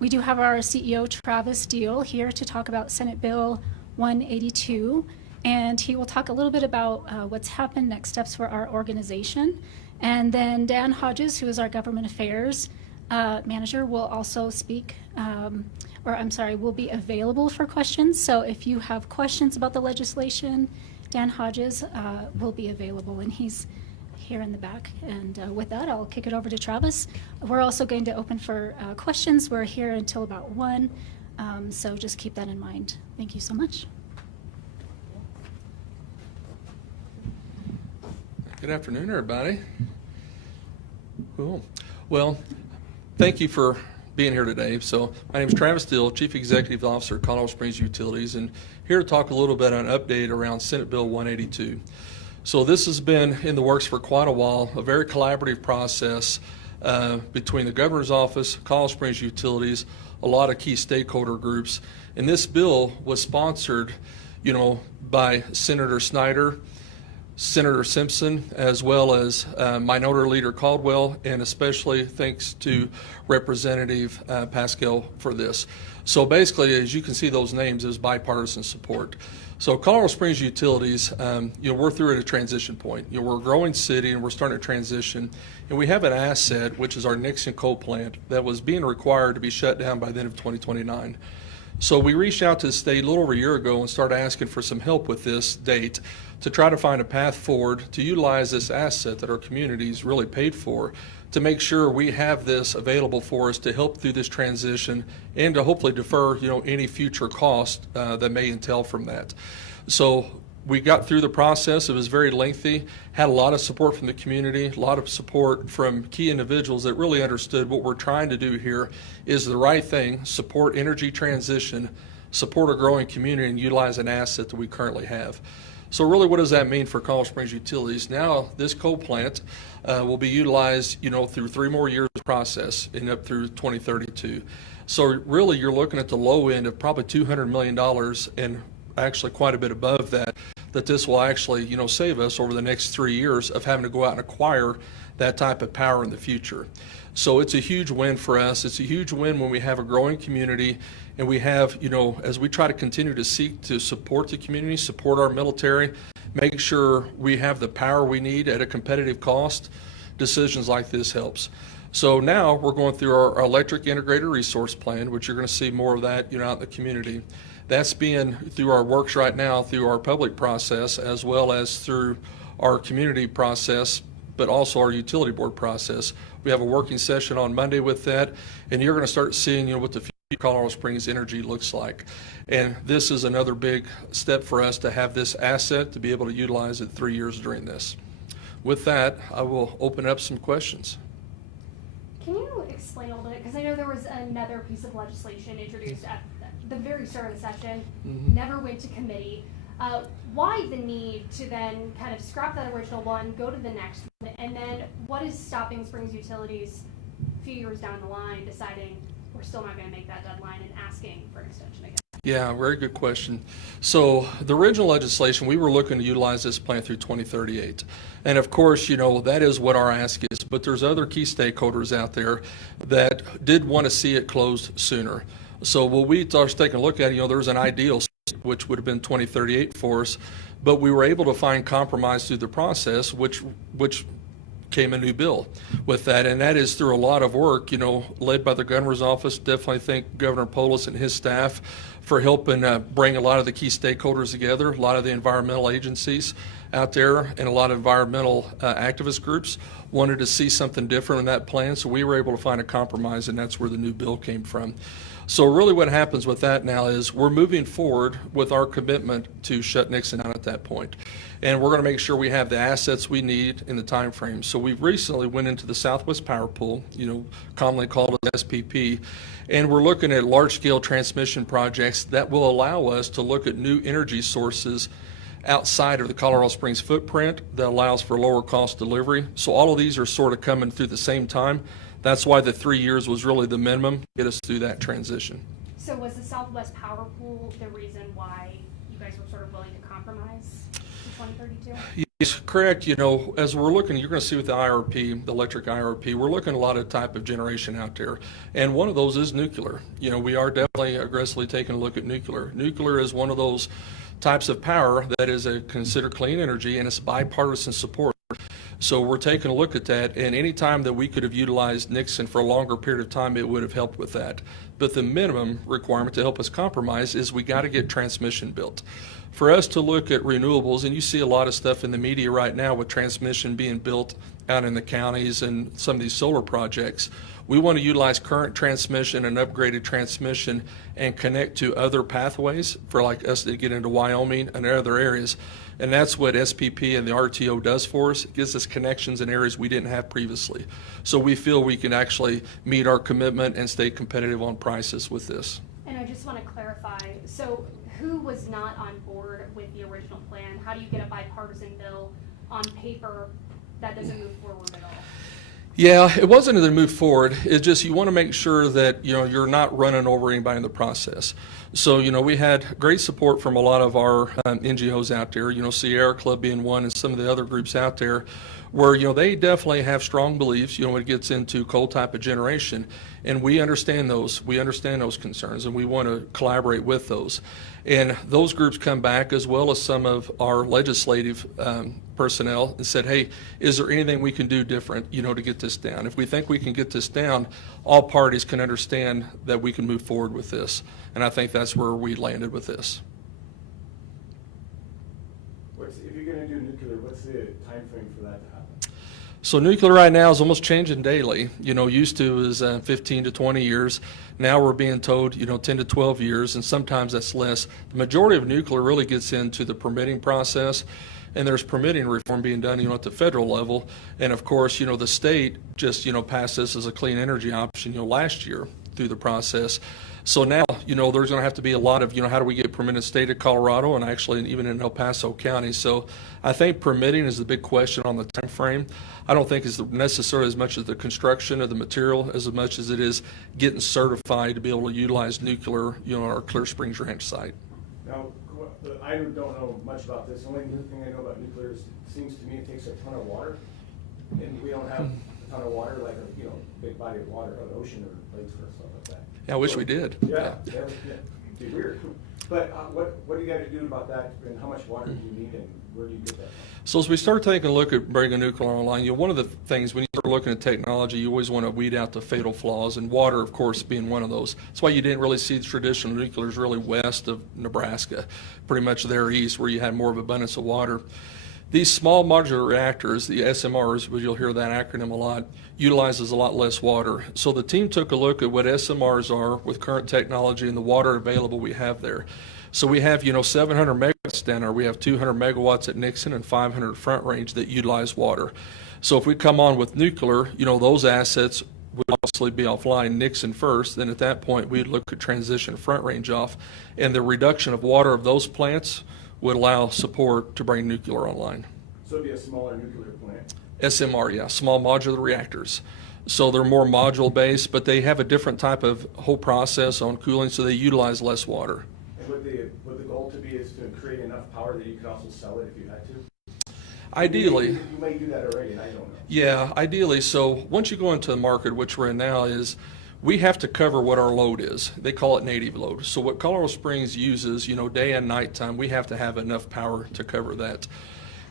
We do have our CEO, Travis Deal, here to talk about Senate Bill 182, and he will talk a little bit about what's happened, next steps for our organization. And then Dan Hodges, who is our government affairs manager, will also speak, will be available for questions. So if you have questions about the legislation, Dan Hodges will be available, and he's here in the back. And with that, I'll kick it over to Travis. We're also going to open for questions. We're here until about 1, so just keep that in mind. Thank you so much. Good afternoon, everybody. Cool. Well, thank you for being here today. So my name is Travis Dill, Chief Executive Officer at Colorado Springs Utilities, and here to talk a little bit on an update around Senate Bill 182. So this has been in the works for quite a while, a very collaborative process between the Governor's Office, Colorado Springs Utilities, a lot of key stakeholder groups. And this bill was sponsored, by Senator Snyder, Senator Simpson, as well as Minority Leader Caldwell, and especially thanks to Representative Pascal for this. So basically, as you can see those names, there's bipartisan support. So Colorado Springs Utilities, we're through at a transition point. We're a growing city and we're starting to transition. And we have an asset, which is our Nixon Power Plant, that was being required to be shut down by the end of 2029. So we reached out to the state a little over a year ago and started asking for some help with this date to try to find a path forward to utilize this asset that our communities really paid for, to make sure we have this available for us to help through this transition and to hopefully defer any future cost that may entail from that. So we got through the process. It was very lengthy, had a lot of support from the community, a lot of support from key individuals that really understood what we're trying to do here is the right thing, support energy transition, support a growing community, and utilize an asset that we currently have. So really, what does that mean for Colorado Springs Utilities? Now, this coal plant will be utilized, through 3 more years of process and up through 2032. So really, you're looking at the low end of probably $200 million, and actually quite a bit above that this will actually, save us over the next 3 years of having to go out and acquire that type of power in the future. So it's a huge win for us. It's a huge win when we have a growing community and we have, as we try to continue to seek to support the community, support our military, make sure we have the power we need at a competitive cost, decisions like this helps. So now we're going through our electric integrated resource plan, which you're going to see more of that, out in the community. That's being through our works right now, through our public process, as well as through our community process, but also our utility board process. We have a working session on Monday with that, and you're going to start seeing, what the future of Colorado Springs energy looks like. And this is another big step for us to have this asset to be able to utilize it 3 years during this. With that, I will open up some questions. Can you explain a little bit, because I know there was another piece of legislation introduced at the very start of the session, never went to committee. Why the need to then kind of scrap that original one, go to the next one, and then what is stopping Springs Utilities a few years down the line deciding we're still not going to make that deadline and asking for an extension again? Yeah, very good question. So the original legislation, we were looking to utilize this plant through 2038. And of course, that is what our ask is, but there's other key stakeholders out there that did want to see it closed sooner. So what we started taking a look at, there's an ideal, which would have been 2038 for us, but we were able to find compromise through the process, which came a new bill with that, and that is through a lot of work, led by the Governor's Office. Definitely thank Governor Polis and his staff for helping bring a lot of the key stakeholders together, a lot of the environmental agencies out there, and a lot of environmental activist groups wanted to see something different in that plan, so we were able to find a compromise, and that's where the new bill came from. So really what happens with that now is we're moving forward with our commitment to shut Nixon down at that point. And we're going to make sure we have the assets we need in the time frame. So we've recently went into the Southwest Power Pool, commonly called as SPP, and we're looking at large-scale transmission projects that will allow us to look at new energy sources outside of the Colorado Springs footprint that allows for lower cost delivery. So all of these are sort of coming through the same time. That's why the 3 years was really the minimum to get us through that transition. So was the Southwest Power Pool the reason why you guys were sort of willing to compromise to 2032? It's correct. As we're looking, you're going to see with the IRP, the electric IRP, we're looking at a lot of type of generation out there. And one of those is nuclear. We are definitely aggressively taking a look at nuclear. Nuclear is one of those types of power that is considered clean energy, and it's bipartisan support. So we're taking a look at that, and any time that we could have utilized Nixon for a longer period of time, it would have helped with that. But the minimum requirement to help us compromise is we got to get transmission built. For us to look at renewables, and you see a lot of stuff in the media right now with transmission being built out in the counties and some of these solar projects, we want to utilize current transmission and upgraded transmission and connect to other pathways for like us to get into Wyoming and other areas. And that's what SPP and the RTO does for us. It gives us connections in areas we didn't have previously. So we feel we can actually meet our commitment and stay competitive on prices with this. And I just want to clarify, so who was not on board with the original plan? How do you get a bipartisan bill on paper that doesn't move forward at all? Yeah, it wasn't to move forward. It's just you want to make sure that you're not running over anybody in the process. So we had great support from a lot of our NGOs out there. Sierra Club being one, and some of the other groups out there, where they definitely have strong beliefs. When it gets into coal type of generation, and we understand those. We understand those concerns, and we want to collaborate with those. And those groups come back, as well as some of our legislative personnel, and said, hey, is there anything we can do different, to get this down? If we think we can get this down, all parties can understand that we can move forward with this. And I think that's where we landed with this. If you're going to do nuclear, what's the time frame for that to happen? So nuclear right now is almost changing daily. Used to is 15 to 20 years. Now we're being told, 10 to 12 years, and sometimes that's less. The majority of nuclear really gets into the permitting process, and there's permitting reform being done, at the federal level. And of course, the state just, passed this as a clean energy option, last year through the process. So now, there's going to have to be a lot of, how do we get permitted in the state of Colorado and actually even in El Paso County. So I think permitting is the big question on the time frame. I don't think it's necessarily as much as the construction of the material as much as it is getting certified to be able to utilize nuclear, on our Clear Springs Ranch site. Now, I don't know much about this. The only thing I know about nuclear is it seems to me it takes a ton of water, and we don't have a ton of water like a big body of water or the ocean or lakes or stuff like that. Yeah, I wish we did. Yeah, it'd be weird. But what do you got to do about that, and how much water do you need, and where do you get that from? So as we start taking a look at bringing nuclear online, one of the things when you start looking at technology, you always want to weed out the fatal flaws, and water, of course, being one of those. That's why you didn't really see the traditional nuclears really west of Nebraska, pretty much there east, where you had more of abundance of water. These small modular reactors, the SMRs, which you'll hear that acronym a lot, utilizes a lot less water. So the team took a look at what SMRs are with current technology and the water available we have there. So we have, 700 megawatts down there. We have 200 megawatts at Nixon and 500 Front Range that utilize water. So if we come on with nuclear, those assets would obviously be offline Nixon first. Then at that point, we'd look at transition Front Range off. And the reduction of water of those plants would allow support to bring nuclear online. So it'd be a smaller nuclear plant? SMR, yeah, small modular reactors. So they're more module based, but they have a different type of whole process on cooling, so they utilize less water. And would the goal to be is to create enough power that you could also sell it if you had to? Ideally. You may do that already, and I don't know. Yeah, ideally. So once you go into the market, which we're in now, is we have to cover what our load is. They call it native load. So what Colorado Springs uses, day and night time, we have to have enough power to cover that.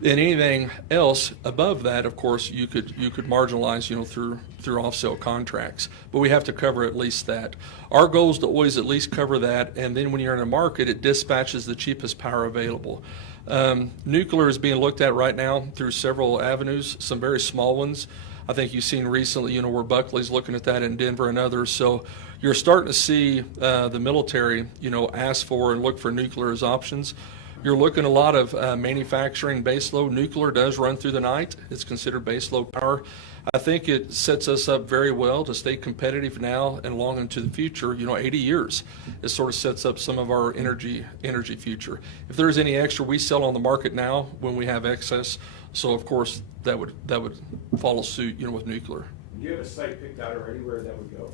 And anything else above that, of course, you could marginalize, through off-sale contracts. But we have to cover at least that. Our goal is to always at least cover that, and then when you're in a market, it dispatches the cheapest power available. Nuclear is being looked at right now through several avenues, some very small ones. I think you've seen recently, where Buckley's looking at that in Denver and others. So you're starting to see the military, ask for and look for nuclear as options. You're looking at a lot of manufacturing baseload. Nuclear does run through the night. It's considered baseload power. I think it sets us up very well to stay competitive now and long into the future. 80 years. It sort of sets up some of our energy future. If there's any extra, we sell on the market now when we have excess. So of course that would follow suit, with nuclear. Do you have a site picked out already where that would go?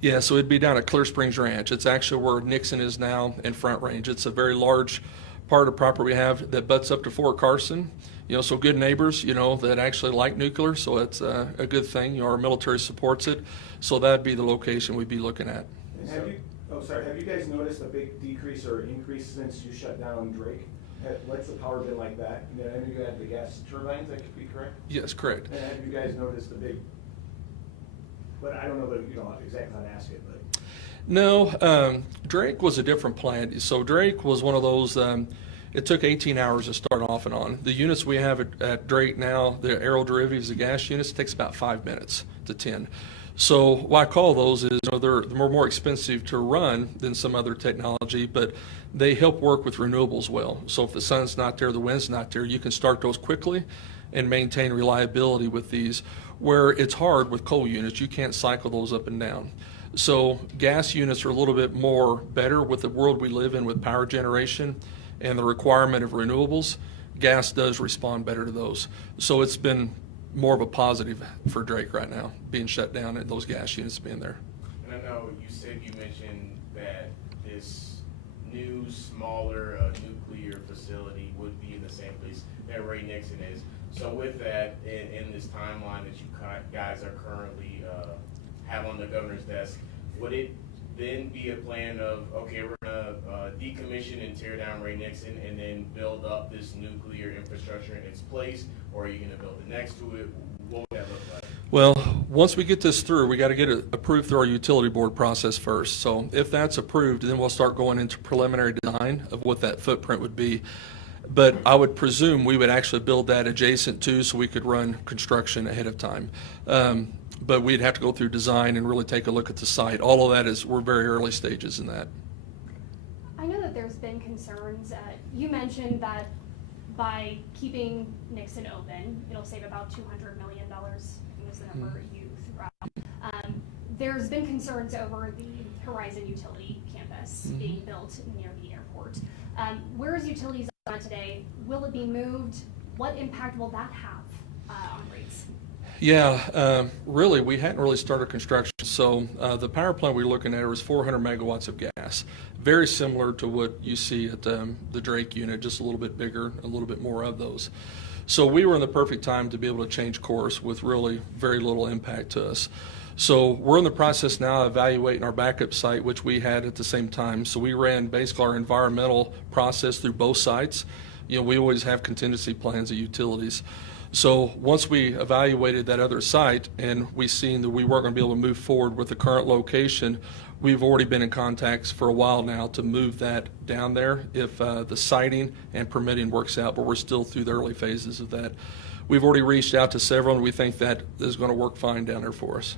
Yeah, so it'd be down at Clear Springs Ranch. It's actually where Nixon is now in Front Range. It's a very large part of the property we have that butts up to Fort Carson. So good neighbors, that actually like nuclear, so it's a good thing. Our military supports it, so that'd be the location we'd be looking at. And have you guys noticed a big decrease or increase since you shut down Drake? What's the power been like that? I know you had the gas turbines, that could be correct? Yes, correct. And have you guys noticed a big, but I don't know exactly how to ask it, but. No, Drake was a different plant. So Drake was one of those, it took 18 hours to start off and on. The units we have at Drake now, the aero derivatives, the gas units, takes about 5 minutes to 10. So why I call those is they're more expensive to run than some other technology, but they help work with renewables well. So if the sun's not there, the wind's not there, you can start those quickly and maintain reliability with these, where it's hard with coal units. You can't cycle those up and down. So gas units are a little bit more better with the world we live in with power generation and the requirement of renewables. Gas does respond better to those. So it's been more of a positive for Drake right now, being shut down and those gas units being there. And I know you mentioned that this new, smaller nuclear facility would be in the same place that Ray Nixon is. So with that, in this timeline that you guys are currently have on the governor's desk, would it then be a plan of, okay, we're gonna decommission and tear down Ray Nixon and then build up this nuclear infrastructure in its place, or are you gonna build it next to it? What would that look like? Well, once we get this through, we got to get it approved through our utility board process first. So if that's approved, then we'll start going into preliminary design of what that footprint would be. But I would presume we would actually build that adjacent to, so we could run construction ahead of time. But we'd have to go through design and really take a look at the site. All of that we're very early stages in that. I know that there's been concerns. You mentioned that by keeping Nixon open, it'll save about $200 million. I think was the number you threw out. There's been concerns over the Horizon Utility campus being built near the airport. Where is Utilities on today? Will it be moved? What impact will that have on rates? Yeah, really, we hadn't really started construction. So the power plant we were looking at was 400 megawatts of gas, very similar to what you see at the Drake unit, just a little bit bigger, a little bit more of those. So we were in the perfect time to be able to change course with really very little impact to us. So we're in the process now of evaluating our backup site, which we had at the same time. So we ran basically our environmental process through both sites. We always have contingency plans at Utilities. So once we evaluated that other site and we seen that we weren't going to be able to move forward with the current location, we've already been in contacts for a while now to move that down there if the siting and permitting works out, but we're still through the early phases of that. We've already reached out to several, and we think that is going to work fine down there for us.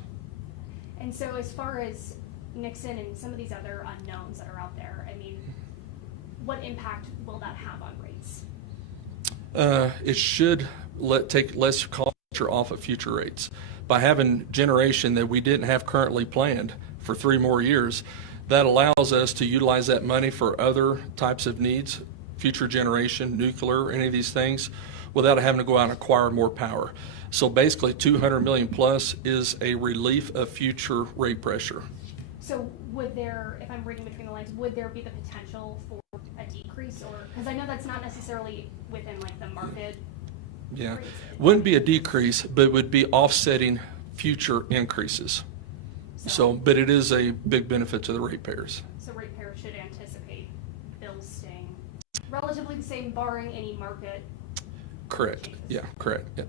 And so as far as Nixon and some of these other unknowns that are out there, I mean, what impact will that have on rates? It should take less cost off of future rates. By having generation that we didn't have currently planned for 3 more years, that allows us to utilize that money for other types of needs, future generation, nuclear, any of these things, without having to go out and acquire more power. So basically 200 million plus is a relief of future rate pressure. So would there, if I'm reading between the lines, would there be the potential for a decrease, or, because I know that's not necessarily within like the market. Yeah, wouldn't be a decrease, but would be offsetting future increases. So, but it is a big benefit to the ratepayers. So ratepayers should anticipate bills staying relatively the same, barring any market. Correct. changes. Yeah, correct. Yeah,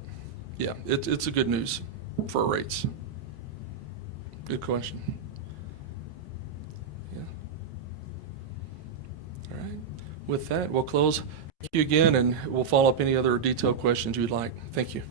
yeah. It's a good news for our rates. Good question. Yeah. All right. With that, we'll close. Thank you again, and we'll follow up any other detailed questions you'd like. Thank you.